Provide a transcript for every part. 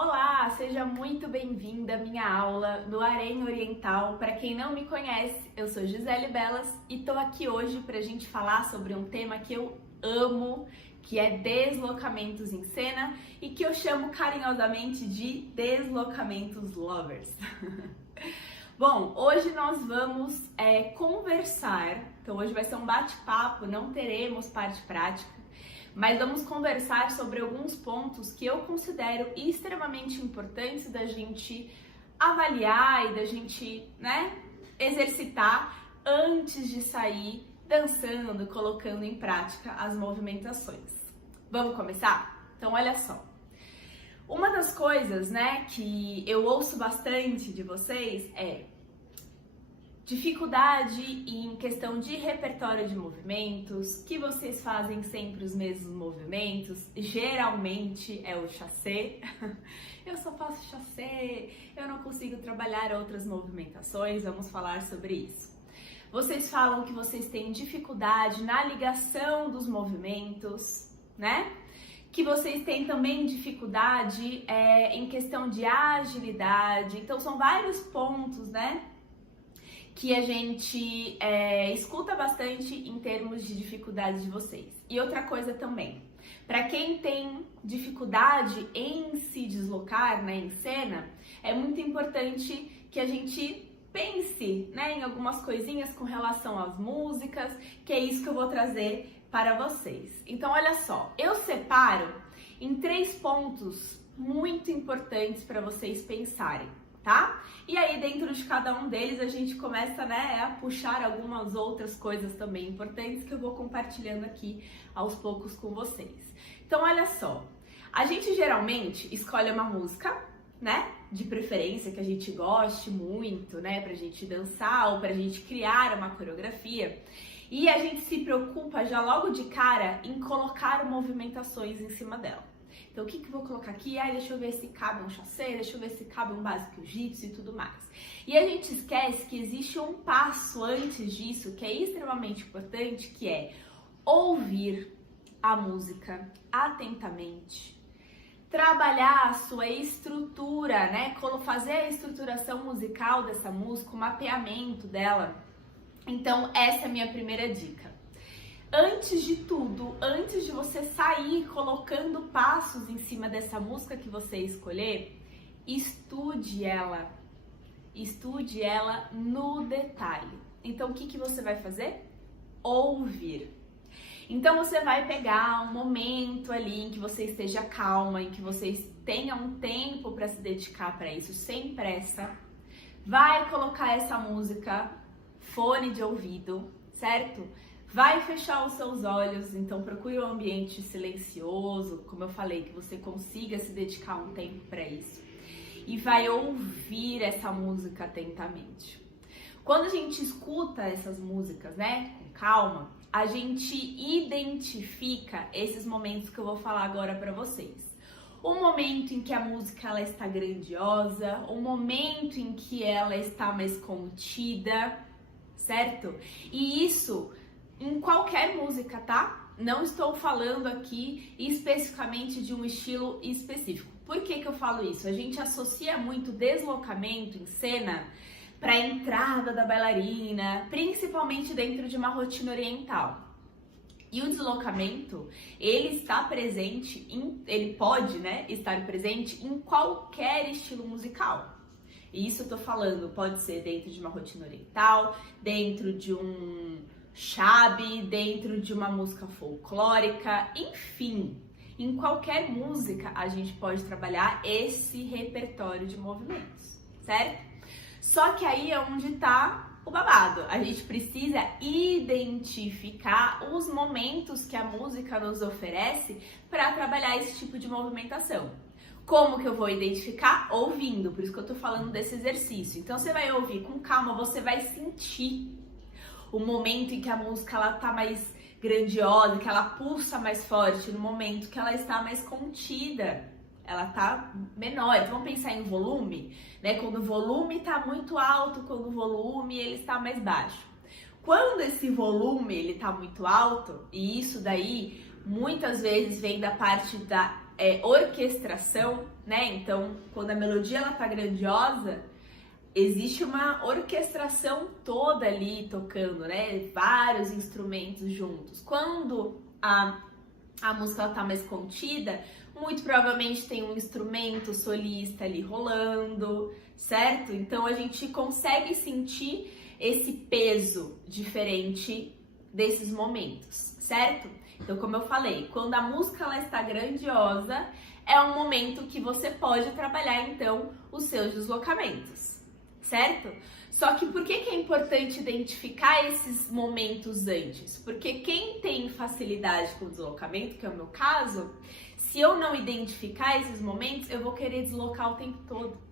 Olá, seja muito bem-vinda à minha aula do Harém Oriental. Para quem não me conhece, eu sou Gisele Belas e tô aqui hoje para a gente falar sobre um tema que eu amo, que é deslocamentos em cena e que eu chamo carinhosamente de deslocamentos lovers. Bom, hoje nós vamos conversar, então hoje vai ser um bate-papo, não teremos parte prática, mas vamos conversar sobre alguns pontos que eu considero extremamente importantes da gente avaliar e da gente, exercitar antes de sair dançando, colocando em prática as movimentações. Vamos começar? Então, olha só. Uma das coisas, que eu ouço bastante de vocês é dificuldade em questão de repertório de movimentos, que vocês fazem sempre os mesmos movimentos, geralmente é o chassé. Eu só faço chassé, eu não consigo trabalhar outras movimentações, vamos falar sobre isso. Vocês falam que vocês têm dificuldade na ligação dos movimentos, que vocês têm também dificuldade em questão de agilidade. Então são vários pontos, que a gente escuta bastante em termos de dificuldade de vocês. E outra coisa também, para quem tem dificuldade em se deslocar, em cena, é muito importante que a gente pense, em algumas coisinhas com relação às músicas, que é isso que eu vou trazer para vocês. Então, olha só, eu separo em 3 pontos muito importantes para vocês pensarem, tá? E aí, dentro de cada um deles, a gente começa, a puxar algumas outras coisas também importantes que eu vou compartilhando aqui aos poucos com vocês. Então, olha só, a gente geralmente escolhe uma música, de preferência que a gente goste muito, pra gente dançar ou pra gente criar uma coreografia. E a gente se preocupa já logo de cara em colocar movimentações em cima dela. Então, o que eu vou colocar aqui? Deixa eu ver se cabe um chassé, deixa eu ver se cabe um básico jiu-jitsu e tudo mais. E a gente esquece que existe um passo antes disso que é extremamente importante, que é ouvir a música atentamente, trabalhar a sua estrutura, fazer a estruturação musical dessa música, o mapeamento dela. Então, essa é a minha primeira dica. Antes de tudo, antes de você sair colocando passos em cima dessa música que você escolher, estude ela no detalhe. Então, o que você vai fazer? Ouvir. Então, você vai pegar um momento ali em que você esteja calma, em que você tenha um tempo para se dedicar para isso, sem pressa. Vai colocar essa música, fone de ouvido, certo? Vai fechar os seus olhos, então procure um ambiente silencioso, como eu falei, que você consiga se dedicar um tempo para isso. E vai ouvir essa música atentamente. Quando a gente escuta essas músicas, com calma, a gente identifica esses momentos que eu vou falar agora para vocês. O momento em que a música ela está grandiosa, o momento em que ela está mais contida, certo? E isso em qualquer música, tá? Não estou falando aqui especificamente de um estilo específico. Por que eu falo isso? A gente associa muito deslocamento em cena para a entrada da bailarina, principalmente dentro de uma rotina oriental. E o deslocamento, ele pode, estar presente em qualquer estilo musical. E isso eu tô falando, pode ser dentro de uma rotina oriental, dentro de um shabi, dentro de uma música folclórica, enfim, em qualquer música a gente pode trabalhar esse repertório de movimentos, certo? Só que aí é onde tá o babado. A gente precisa identificar os momentos que a música nos oferece para trabalhar esse tipo de movimentação. Como que eu vou identificar? Ouvindo, por isso que eu tô falando desse exercício. Então você vai ouvir com calma, você vai sentir o momento em que a música ela tá mais grandiosa, que ela pulsa mais forte, no momento que ela está mais contida, ela tá menor. Então vamos pensar em volume, quando o volume tá muito alto, quando o volume ele está mais baixo. Quando esse volume ele tá muito alto, e isso daí muitas vezes vem da parte da orquestração, né? Então, quando a melodia ela tá grandiosa, existe uma orquestração toda ali tocando, né? Vários instrumentos juntos. Quando a música ela tá mais contida, muito provavelmente tem um instrumento solista ali rolando, certo? Então a gente consegue sentir esse peso diferente desses momentos, certo? Então, como eu falei, quando a música ela está grandiosa, é um momento que você pode trabalhar então os seus deslocamentos, certo? Só que por que é importante identificar esses momentos antes? Porque quem tem facilidade com o deslocamento, que é o meu caso, se eu não identificar esses momentos, eu vou querer deslocar o tempo todo.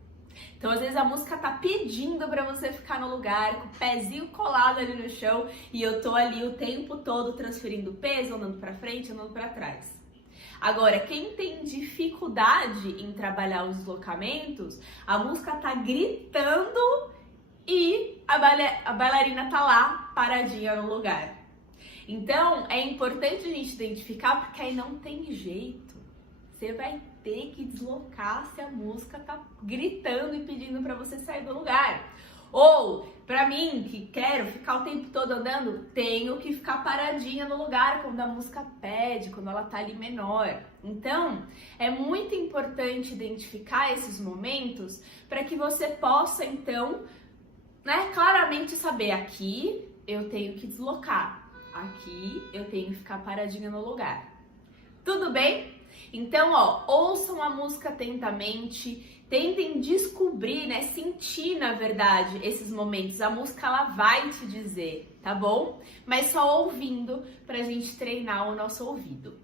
Então, às vezes a música tá pedindo para você ficar no lugar, com o pezinho colado ali no chão, e eu tô ali o tempo todo transferindo peso, andando para frente, andando para trás. Agora, quem tem dificuldade em trabalhar os deslocamentos, a música tá gritando e a bailarina tá lá paradinha no lugar. Então, é importante a gente identificar, porque aí não tem jeito. Você vai ter que deslocar se a música tá gritando e pedindo para você sair do lugar. Ou, para mim, que quero ficar o tempo todo andando, tenho que ficar paradinha no lugar quando a música pede, quando ela tá ali menor. Então, é muito importante identificar esses momentos para que você possa, então, claramente saber, aqui eu tenho que deslocar, aqui eu tenho que ficar paradinha no lugar. Tudo bem? Então, ouçam a música atentamente, tentem descobrir, sentir, na verdade, esses momentos. A música, ela vai te dizer, tá bom? Mas só ouvindo pra gente treinar o nosso ouvido.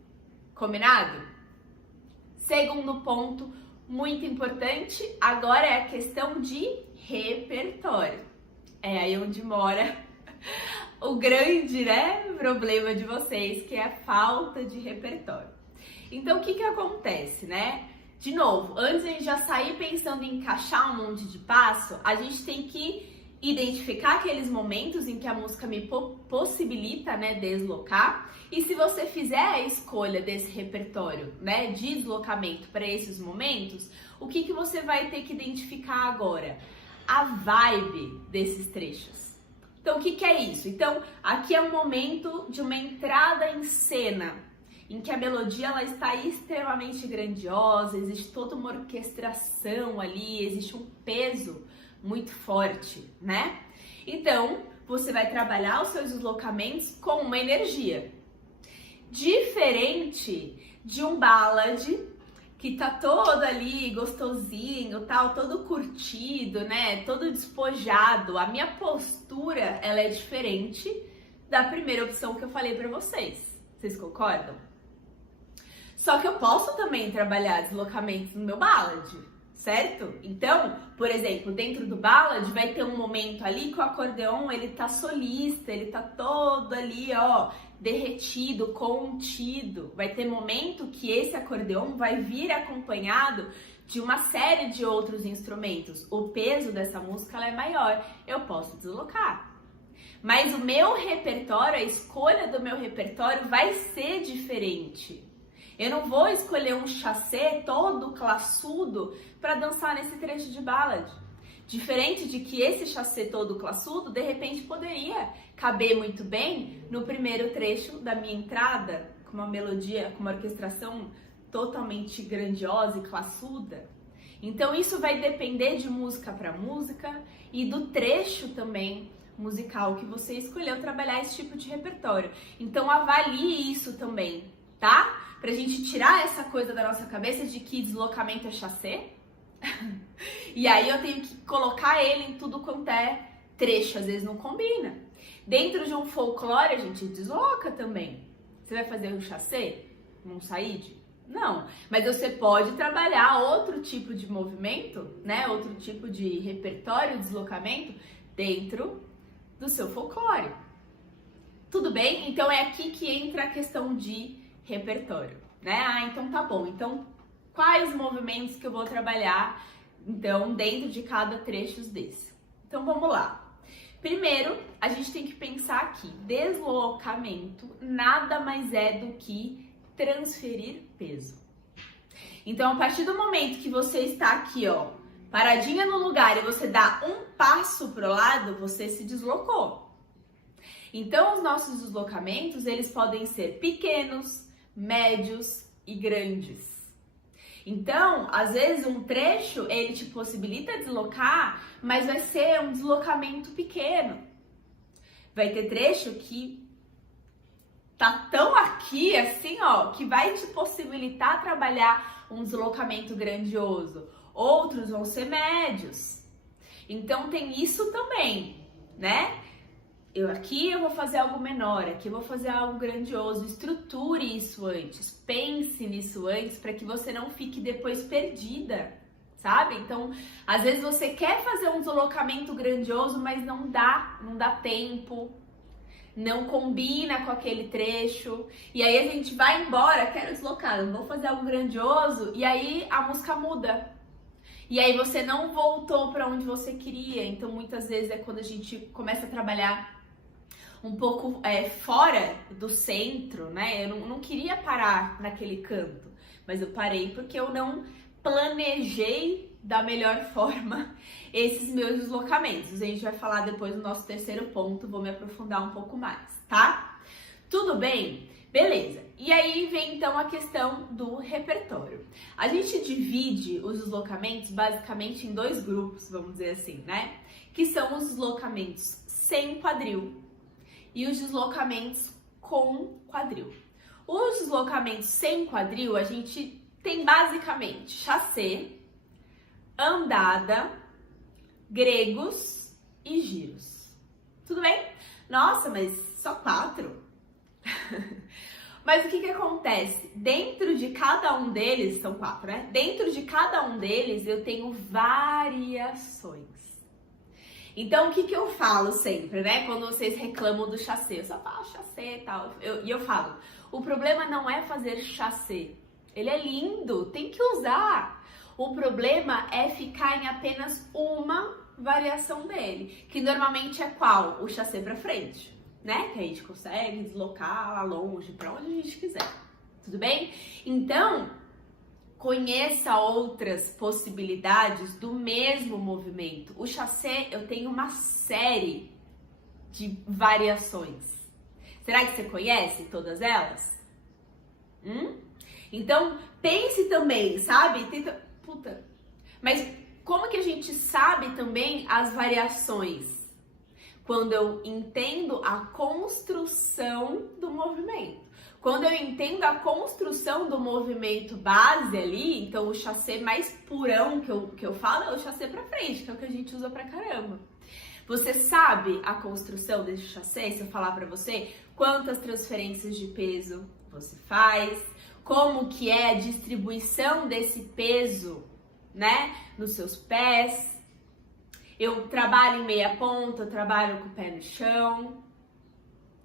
Combinado? Segundo ponto, muito importante, agora é a questão de repertório. É aí onde mora o grande, problema de vocês, que é a falta de repertório. Então, o que acontece, De novo, antes de a gente já sair pensando em encaixar um monte de passo, a gente tem que identificar aqueles momentos em que a música me possibilita, deslocar. E se você fizer a escolha desse repertório, de deslocamento para esses momentos, o que você vai ter que identificar agora? A vibe desses trechos. Então, o que é isso? Então, aqui é um momento de uma entrada em cena, em que a melodia ela está extremamente grandiosa, existe toda uma orquestração ali, existe um peso muito forte, Então, você vai trabalhar os seus deslocamentos com uma energia. Diferente de um ballad, que tá todo ali gostosinho, tal, todo curtido, todo despojado. A minha postura, ela é diferente da primeira opção que eu falei pra vocês. Vocês concordam? Só que eu posso também trabalhar deslocamentos no meu ballad, certo? Então, por exemplo, dentro do ballad vai ter um momento ali que o acordeon, ele tá solista, ele tá todo ali, derretido, contido. Vai ter momento que esse acordeon vai vir acompanhado de uma série de outros instrumentos. O peso dessa música ela é maior, eu posso deslocar. Mas o meu repertório, a escolha do meu repertório vai ser diferente. Eu não vou escolher um chassé todo classudo para dançar nesse trecho de ballad. Diferente de que esse chassé todo classudo, de repente, poderia caber muito bem no primeiro trecho da minha entrada, com uma melodia, com uma orquestração totalmente grandiosa e classuda. Então, isso vai depender de música para música e do trecho também musical que você escolheu trabalhar esse tipo de repertório. Então, avalie isso também, tá? Pra gente tirar essa coisa da nossa cabeça de que deslocamento é chassé. E aí eu tenho que colocar ele em tudo quanto é trecho, às vezes não combina. Dentro de um folclore a gente desloca também. Você vai fazer um chassé? Um saíde? Não, mas você pode trabalhar outro tipo de movimento, outro tipo de repertório, deslocamento dentro do seu folclore. Tudo bem? Então é aqui que entra a questão de repertório, então tá bom. Então, quais movimentos que eu vou trabalhar, então, dentro de cada trecho desse? Então, vamos lá. Primeiro, a gente tem que pensar que deslocamento nada mais é do que transferir peso. Então, a partir do momento que você está aqui, ó, paradinha no lugar e você dá um passo pro lado, você se deslocou. Então, os nossos deslocamentos, eles podem ser pequenos, médios e grandes. Então, às vezes um trecho, ele te possibilita deslocar, mas vai ser um deslocamento pequeno. Vai ter trecho que tá tão aqui, assim, ó, que vai te possibilitar trabalhar um deslocamento grandioso. Outros vão ser médios. Então, tem isso também, né? Aqui eu vou fazer algo menor, aqui eu vou fazer algo grandioso. Estruture isso antes, pense nisso antes para que você não fique depois perdida, sabe? Então, às vezes você quer fazer um deslocamento grandioso, mas não dá tempo, não combina com aquele trecho. E aí a gente vai embora, quero deslocar, vou fazer algo grandioso, e aí a música muda. E aí você não voltou para onde você queria. Então, muitas vezes é quando a gente começa a trabalhar um pouco fora do centro, né? Eu não queria parar naquele canto, mas eu parei porque eu não planejei da melhor forma esses meus deslocamentos. A gente vai falar depois do nosso terceiro ponto, vou me aprofundar um pouco mais, tá? Tudo bem? Beleza. E aí vem então a questão do repertório. A gente divide os deslocamentos basicamente em dois grupos, vamos dizer assim, né? Que são os deslocamentos sem quadril e os deslocamentos com quadril. Os deslocamentos sem quadril, a gente tem basicamente chassé, andada, gregos e giros. Tudo bem? Nossa, mas só 4? Mas o que acontece? Dentro de cada um deles, são 4, né? Dentro de cada um deles eu tenho variações. Então, o que eu falo sempre, né? Quando vocês reclamam do chassé, eu só falo chassé e tal. E eu falo, o problema não é fazer chassé. Ele é lindo, tem que usar. O problema é ficar em apenas uma variação dele, que normalmente é qual? O chassé pra frente, né? Que a gente consegue deslocar lá longe, pra onde a gente quiser. Tudo bem? Então, conheça outras possibilidades do mesmo movimento. O chassé, eu tenho uma série de variações. Será que você conhece todas elas? Então, pense também, sabe? Puta. Mas como que a gente sabe também as variações? Quando eu entendo a construção do movimento. Quando eu entendo a construção do movimento base ali, então o chassé mais purão que eu falo é o chassé pra frente, que é o que a gente usa pra caramba. Você sabe a construção desse chassé? Se eu falar pra você quantas transferências de peso você faz, como que é a distribuição desse peso, né, nos seus pés. Eu trabalho em meia ponta, eu trabalho com o pé no chão.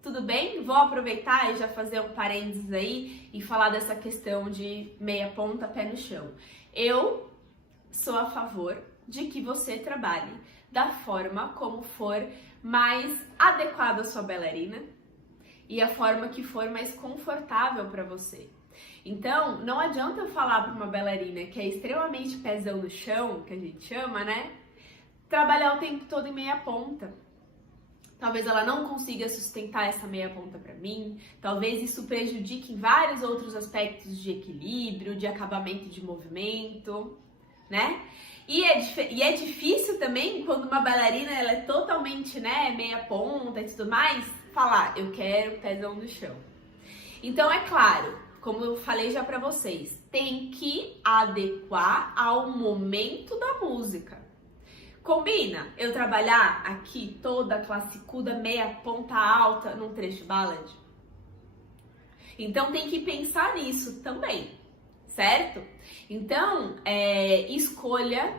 Tudo bem? Vou aproveitar e já fazer um parênteses aí e falar dessa questão de meia ponta, pé no chão. Eu sou a favor de que você trabalhe da forma como for mais adequada à sua bailarina e a forma que for mais confortável para você. Então, não adianta eu falar para uma bailarina que é extremamente pezão no chão, que a gente chama, né? Trabalhar o tempo todo em meia ponta. Talvez ela não consiga sustentar essa meia ponta para mim, talvez isso prejudique em vários outros aspectos de equilíbrio, de acabamento de movimento, né? E é difícil também quando uma bailarina ela é totalmente, né, meia ponta e tudo mais, falar, eu quero pezão no chão. Então, é claro, como eu falei já para vocês, tem que adequar ao momento da música. Combina eu trabalhar aqui toda classicuda, meia ponta alta num trecho ballad? Então tem que pensar nisso também, certo? Então, escolha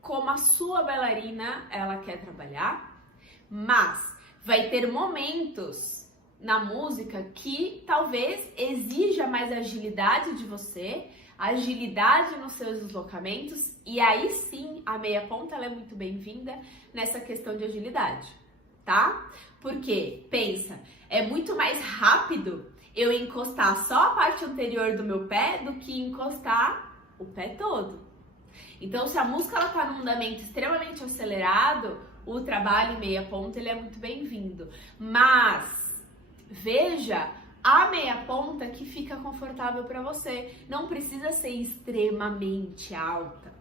como a sua bailarina ela quer trabalhar, mas vai ter momentos na música que talvez exija mais agilidade de você, agilidade nos seus deslocamentos, e aí sim a meia ponta ela é muito bem-vinda nessa questão de agilidade, tá? Porque, pensa, é muito mais rápido eu encostar só a parte anterior do meu pé do que encostar o pé todo. Então, se a música ela tá num andamento extremamente acelerado, o trabalho em meia ponta ele é muito bem-vindo. Mas veja a meia ponta que fica confortável para você. Não precisa ser extremamente alta.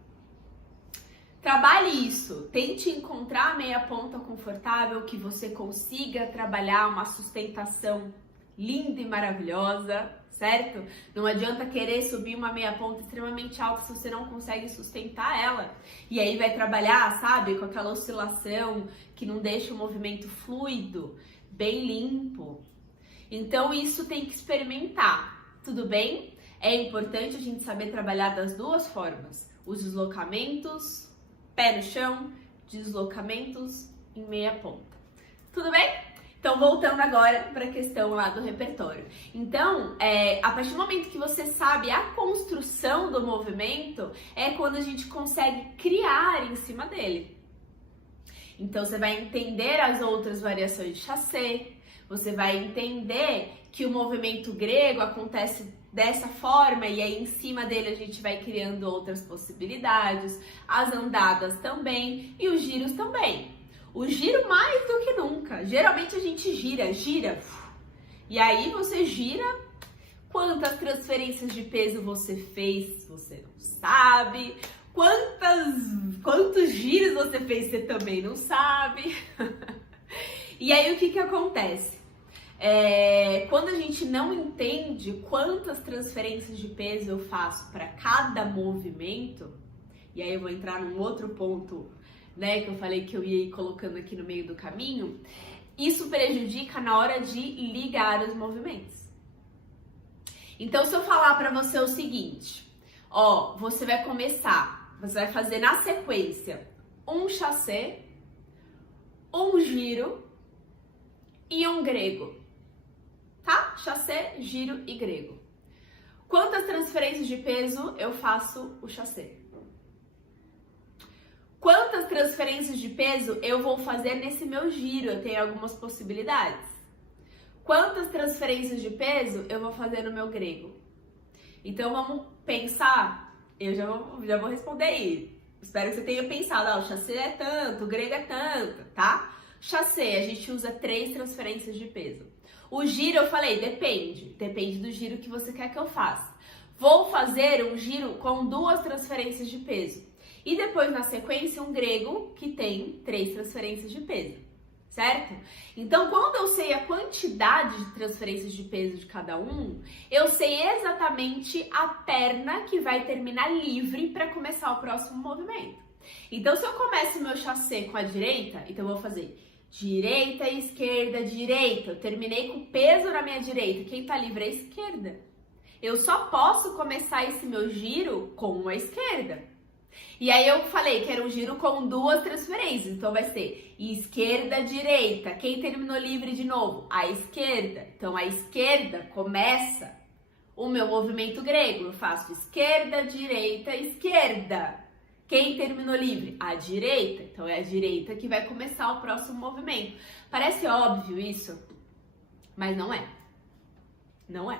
Trabalhe isso. Tente encontrar a meia ponta confortável que você consiga trabalhar uma sustentação linda e maravilhosa, certo? Não adianta querer subir uma meia ponta extremamente alta se você não consegue sustentar ela. E aí vai trabalhar, sabe, com aquela oscilação que não deixa o movimento fluido, bem limpo. Então isso tem que experimentar, tudo bem? É importante a gente saber trabalhar das duas formas. Os deslocamentos, pé no chão, deslocamentos em meia ponta. Tudo bem? Então, voltando agora para a questão lá do repertório. Então, a partir do momento que você sabe a construção do movimento, é quando a gente consegue criar em cima dele. Então, você vai entender as outras variações de chassé, você vai entender que o movimento grego acontece dessa forma e aí em cima dele a gente vai criando outras possibilidades, as andadas também e os giros também. O giro mais do que nunca. Geralmente a gente gira, e aí você gira. Quantas transferências de peso você fez, você não sabe. Quantos giros você fez, você também não sabe. E aí o que acontece? Quando a gente não entende quantas transferências de peso eu faço para cada movimento, e aí eu vou entrar num outro ponto, né, que eu falei que eu ia ir colocando aqui no meio do caminho, isso prejudica na hora de ligar os movimentos. Então, se eu falar para você o seguinte, ó, você vai fazer na sequência um chassé, um giro e um grego, tá? Chassé, giro e grego. Quantas transferências de peso eu faço o chassé? Quantas transferências de peso eu vou fazer nesse meu giro? Eu tenho algumas possibilidades. Quantas transferências de peso eu vou fazer no meu grego? Então vamos pensar. Eu já vou responder aí. Espero que você tenha pensado. O chassé é tanto, o grego é tanto, tá? Chassé, a gente usa 3 transferências de peso. O giro, eu falei, depende. Depende do giro que você quer que eu faça. Vou fazer um giro com 2 transferências de peso. E depois, na sequência, um grego que tem 3 transferências de peso, certo? Então, quando eu sei a quantidade de transferências de peso de cada um, eu sei exatamente a perna que vai terminar livre para começar o próximo movimento. Então, se eu começo o meu chassé com a direita, então eu vou fazer direita, esquerda, direita. Eu terminei com peso na minha direita. Quem tá livre é a esquerda. Eu só posso começar esse meu giro com a esquerda. E aí eu falei que era um giro com 2 transferências, então vai ser esquerda, direita. Quem terminou livre de novo? A esquerda. Então a esquerda começa o meu movimento grego. Eu faço esquerda, direita, esquerda. Quem terminou livre? A direita. Então é a direita que vai começar o próximo movimento. Parece óbvio isso, mas não é. Não é.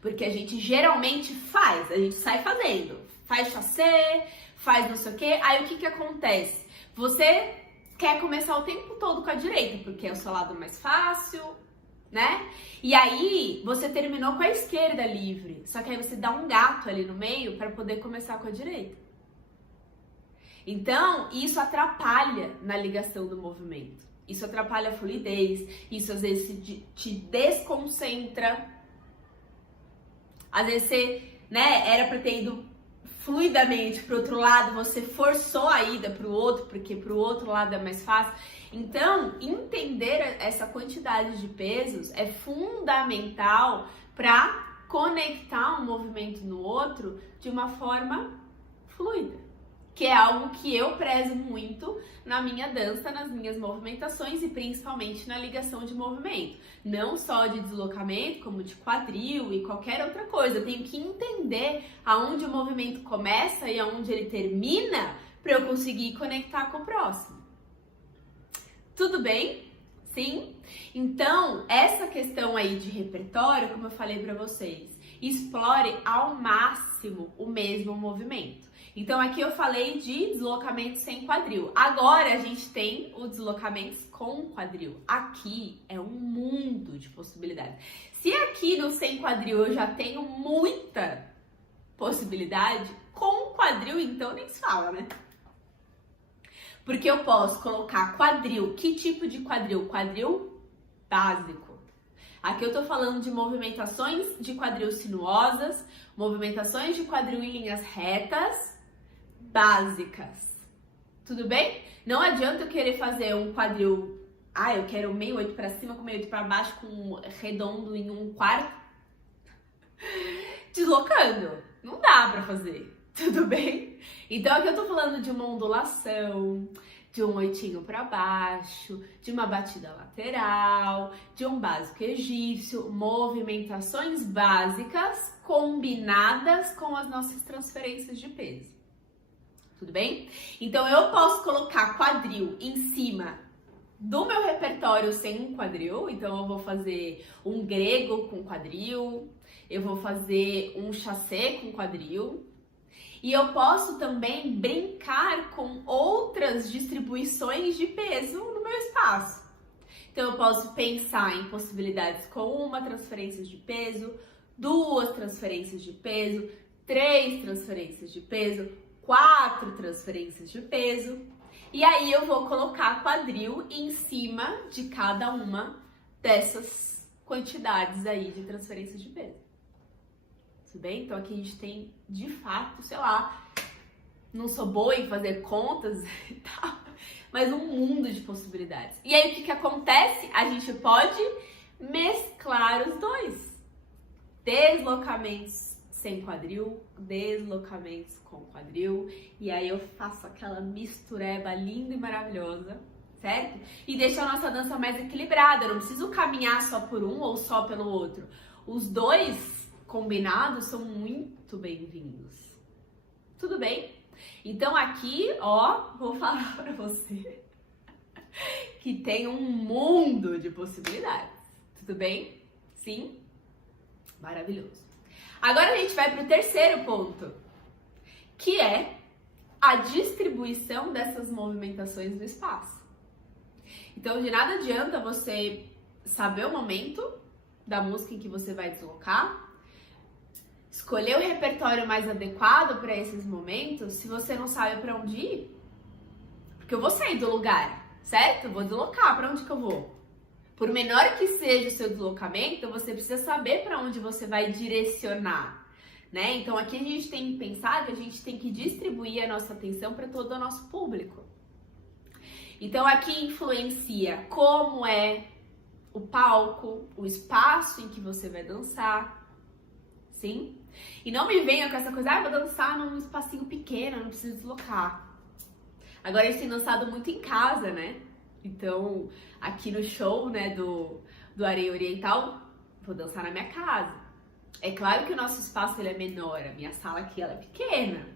Porque a gente geralmente faz, a gente sai fazendo. Faz chassé, faz não sei o quê, aí o que acontece? Você quer começar o tempo todo com a direita, porque é o seu lado mais fácil, né? E aí, você terminou com a esquerda livre, só que aí você dá um gato ali no meio para poder começar com a direita. Então, isso atrapalha na ligação do movimento. Isso atrapalha a fluidez, isso às vezes te desconcentra. Às vezes você, né, era para ter ido fluidamente para o outro lado, você forçou a ida para o outro, porque para o outro lado é mais fácil. Então, entender essa quantidade de pesos é fundamental para conectar um movimento no outro de uma forma fluida, que é algo que eu prezo muito na minha dança, nas minhas movimentações e principalmente na ligação de movimento. Não só de deslocamento, como de quadril e qualquer outra coisa. Eu tenho que entender aonde o movimento começa e aonde ele termina para eu conseguir conectar com o próximo. Tudo bem? Sim? Então, essa questão aí de repertório, como eu falei pra vocês, explore ao máximo o mesmo movimento. Então, aqui eu falei de deslocamento sem quadril. Agora, a gente tem o deslocamentos com quadril. Aqui é um mundo de possibilidades. Se aqui no sem quadril eu já tenho muita possibilidade, com quadril, então, nem se fala, né? Porque eu posso colocar quadril. Que tipo de quadril? Quadril básico. Aqui eu tô falando de movimentações de quadril sinuosas, movimentações de quadril em linhas retas, básicas. Tudo bem? Não adianta eu querer fazer um quadril, eu quero meio 8 para cima com meio 8 para baixo com redondo em 1/4. Deslocando. Não dá pra fazer. Tudo bem? Então aqui eu tô falando de uma ondulação, de um oitinho para baixo, de uma batida lateral, de um básico egípcio, movimentações básicas combinadas com as nossas transferências de peso. Tudo bem? Então eu posso colocar quadril em cima do meu repertório sem um quadril, então eu vou fazer um grego com quadril, eu vou fazer um chassé com quadril. E eu posso também brincar com outras distribuições de peso no meu espaço. Então, eu posso pensar em possibilidades com uma transferência de peso, 2 transferências de peso, 3 transferências de peso, 4 transferências de peso. E aí, eu vou colocar quadril em cima de cada uma dessas quantidades aí de transferências de peso. Tudo bem? Então aqui a gente tem, de fato, sei lá, não sou boa em fazer contas e tal, mas um mundo de possibilidades. E aí o que acontece? A gente pode mesclar os dois. Deslocamentos sem quadril, deslocamentos com quadril, e aí eu faço aquela mistureba linda e maravilhosa, certo? E deixa a nossa dança mais equilibrada, eu não preciso caminhar só por um ou só pelo outro. Os dois combinados são muito bem-vindos. Tudo bem? Então aqui, ó, vou falar pra você que tem um mundo de possibilidades. Tudo bem? Sim? Maravilhoso. Agora a gente vai pro terceiro ponto, que é a distribuição dessas movimentações no espaço. Então, de nada adianta você saber o momento da música em que você vai deslocar, escolher o repertório mais adequado para esses momentos, se você não sabe para onde ir. Porque eu vou sair do lugar, certo? Eu vou deslocar, para onde que eu vou? Por menor que seja o seu deslocamento, você precisa saber para onde você vai direcionar, né? Então aqui a gente tem que pensar que a gente tem que distribuir a nossa atenção para todo o nosso público. Então aqui influencia como é o palco, o espaço em que você vai dançar, sim? E não me venha com essa coisa, eu vou dançar num espacinho pequeno, não preciso deslocar. Agora a gente tem dançado muito em casa, né? Então, aqui no show, né, do Areia Oriental, vou dançar na minha casa. É claro que o nosso espaço ele é menor, a minha sala aqui ela é pequena.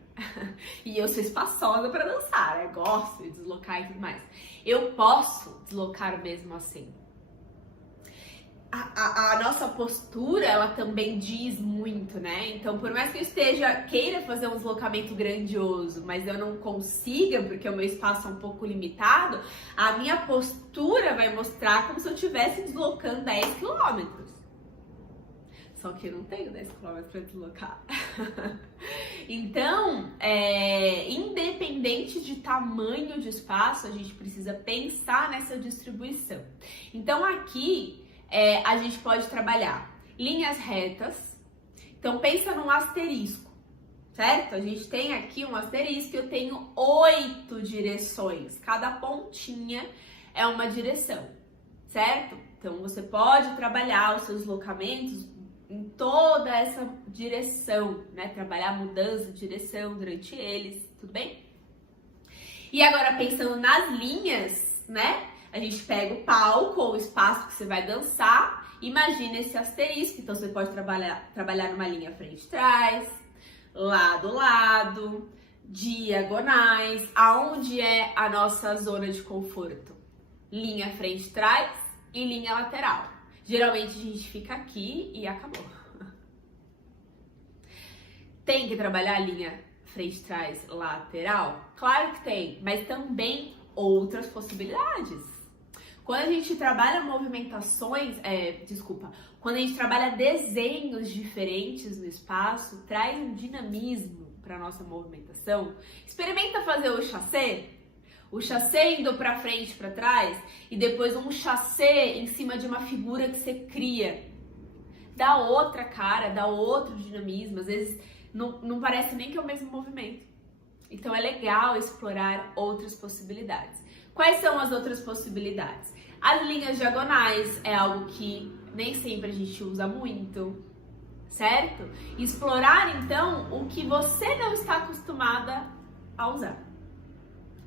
E eu sou espaçosa para dançar, né? Gosto de deslocar e tudo mais. Eu posso deslocar mesmo assim. A nossa postura, ela também diz muito, né? Então, por mais que eu queira fazer um deslocamento grandioso, mas eu não consiga, porque o meu espaço é um pouco limitado, a minha postura vai mostrar como se eu estivesse deslocando 10 quilômetros. Só que eu não tenho 10 quilômetros para deslocar. Então, independente de tamanho de espaço, a gente precisa pensar nessa distribuição. Então, aqui, a gente pode trabalhar linhas retas. Então, pensa num asterisco, certo? A gente tem aqui um asterisco, eu tenho 8 direções. Cada pontinha é uma direção, certo? Então, você pode trabalhar os seus deslocamentos em toda essa direção, né? Trabalhar a mudança de direção durante eles, tudo bem? E agora, pensando nas linhas, né? A gente pega o palco ou o espaço que você vai dançar, imagina esse asterisco, então você pode trabalhar numa linha frente-trás, lado-lado, diagonais, aonde é a nossa zona de conforto? Linha frente-trás, e linha lateral. Geralmente a gente fica aqui e acabou. Tem que trabalhar a linha frente, trás, lateral? Claro que tem, mas também outras possibilidades. Quando a gente trabalha movimentações, quando a gente trabalha desenhos diferentes no espaço, traz um dinamismo para nossa movimentação. Experimenta fazer o chassé indo para frente e para trás e depois um chassé em cima de uma figura que você cria. Dá outra cara, dá outro dinamismo, às vezes não parece nem que é o mesmo movimento. Então é legal explorar outras possibilidades. Quais são as outras possibilidades? As linhas diagonais é algo que nem sempre a gente usa muito, certo? Explorar então o que você não está acostumada a usar.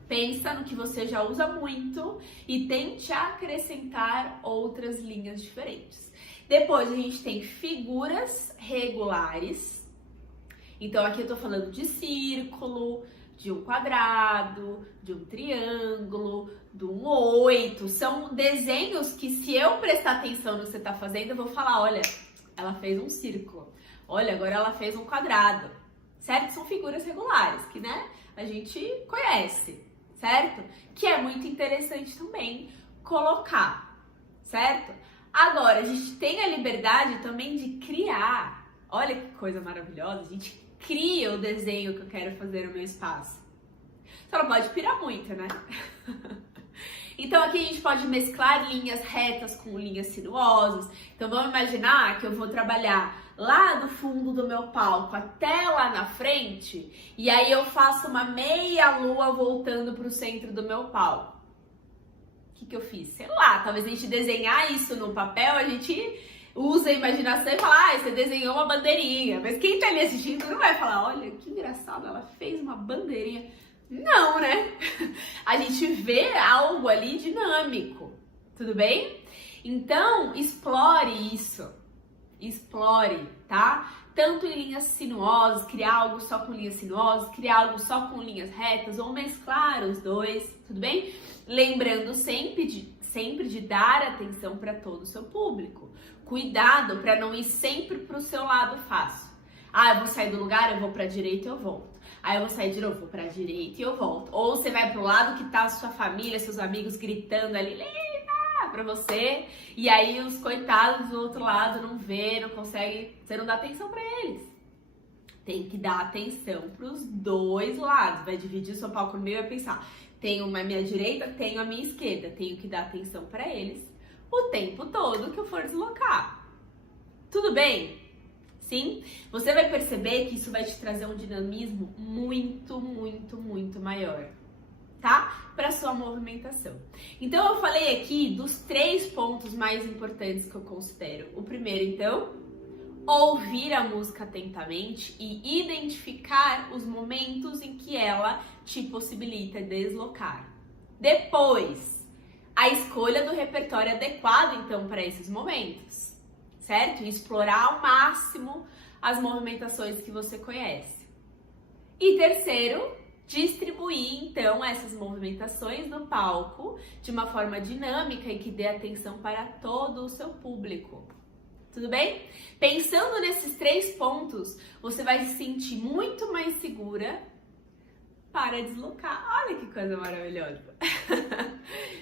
Pensa no que você já usa muito e tente acrescentar outras linhas diferentes. Depois a gente tem figuras regulares. Então aqui eu tô falando de círculo, de um quadrado, de um triângulo, de um 8. São desenhos que, se eu prestar atenção no que você tá fazendo, eu vou falar, olha, ela fez um círculo. Olha, agora ela fez um quadrado. Certo? São figuras regulares que, né, a gente conhece, certo? Que é muito interessante também colocar, certo? Agora, a gente tem a liberdade também de criar. Olha que coisa maravilhosa, a gente cria o desenho que eu quero fazer no meu espaço. Só não pode pirar muito, né? Então aqui a gente pode mesclar linhas retas com linhas sinuosas. Então vamos imaginar que eu vou trabalhar lá do fundo do meu palco até lá na frente e aí eu faço uma meia lua voltando para o centro do meu palco. O que eu fiz? Sei lá, talvez a gente desenhar isso no papel, a gente usa a imaginação e fala, você desenhou uma bandeirinha. Mas quem tá ali assistindo não vai falar, olha que engraçado, ela fez uma bandeirinha. Não, né? A gente vê algo ali dinâmico, tudo bem? Então, explore isso. Explore, tá? Tanto em linhas sinuosas, criar algo só com linhas sinuosas, criar algo só com linhas retas, ou mesclar os dois, tudo bem? Lembrando sempre de dar atenção para todo o seu público. Cuidado para não ir sempre para o seu lado fácil. Ah, eu vou sair do lugar, eu vou para a direita e eu volto. Aí eu vou sair de novo, vou para a direita e eu volto. Ou você vai pro lado que tá a sua família, seus amigos gritando ali, Lina, pra você. E aí os coitados do outro lado não vê, não consegue, você não dá atenção para eles. Tem que dar atenção pros dois lados. Vai dividir o seu palco no meio e vai pensar, tenho a minha direita, tenho a minha esquerda. Tenho que dar atenção para eles o tempo todo que eu for deslocar. Tudo bem? Sim? Você vai perceber que isso vai te trazer um dinamismo muito, muito, muito maior, tá? Para sua movimentação. Então, eu falei aqui dos 3 pontos mais importantes que eu considero. O primeiro, então, ouvir a música atentamente e identificar os momentos em que ela te possibilita deslocar. Depois, a escolha do repertório adequado, então, para esses momentos. Certo? E explorar ao máximo as movimentações que você conhece. E terceiro, distribuir então essas movimentações no palco de uma forma dinâmica e que dê atenção para todo o seu público. Tudo bem? Pensando nesses 3 pontos, você vai se sentir muito mais segura para deslocar. Olha que coisa maravilhosa!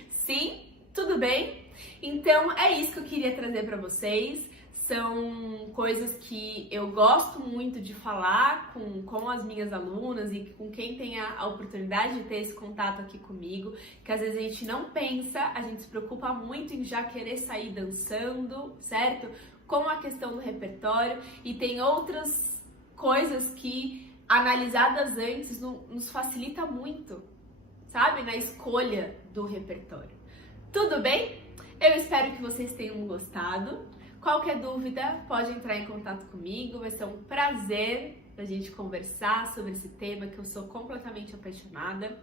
Sim? Tudo bem? Então é isso que eu queria trazer para vocês. São coisas que eu gosto muito de falar com as minhas alunas e com quem tem a oportunidade de ter esse contato aqui comigo, que às vezes a gente não pensa, a gente se preocupa muito em já querer sair dançando, certo? Com a questão do repertório, e tem outras coisas que, analisadas antes, nos facilita muito, sabe? Na escolha do repertório. Tudo bem? Eu espero que vocês tenham gostado. Qualquer dúvida, pode entrar em contato comigo, vai ser um prazer a gente conversar sobre esse tema que eu sou completamente apaixonada.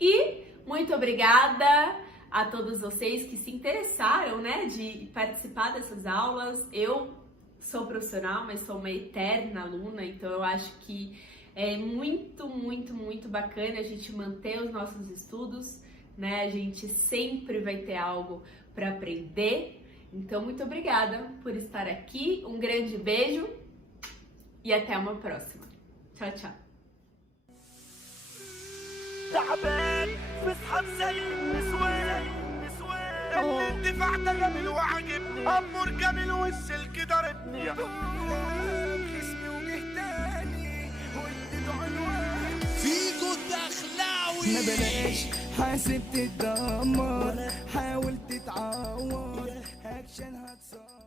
E muito obrigada a todos vocês que se interessaram, né, de participar dessas aulas. Eu sou profissional, mas sou uma eterna aluna, então eu acho que é muito, muito, muito bacana a gente manter os nossos estudos, né? A gente sempre vai ter algo para aprender. Então, muito obrigada por estar aqui. Um grande beijo e até uma próxima. Tchau, tchau. تعبان في صحاب زي النسوان الدفاع ده جميل وعاجبني امور جميل والسلك ضربني خصمي وجهتاني واديته عنوان فيكو الدخلاوي ما بلاش حاسب تتدمر حاول تتعور اكشن هتصور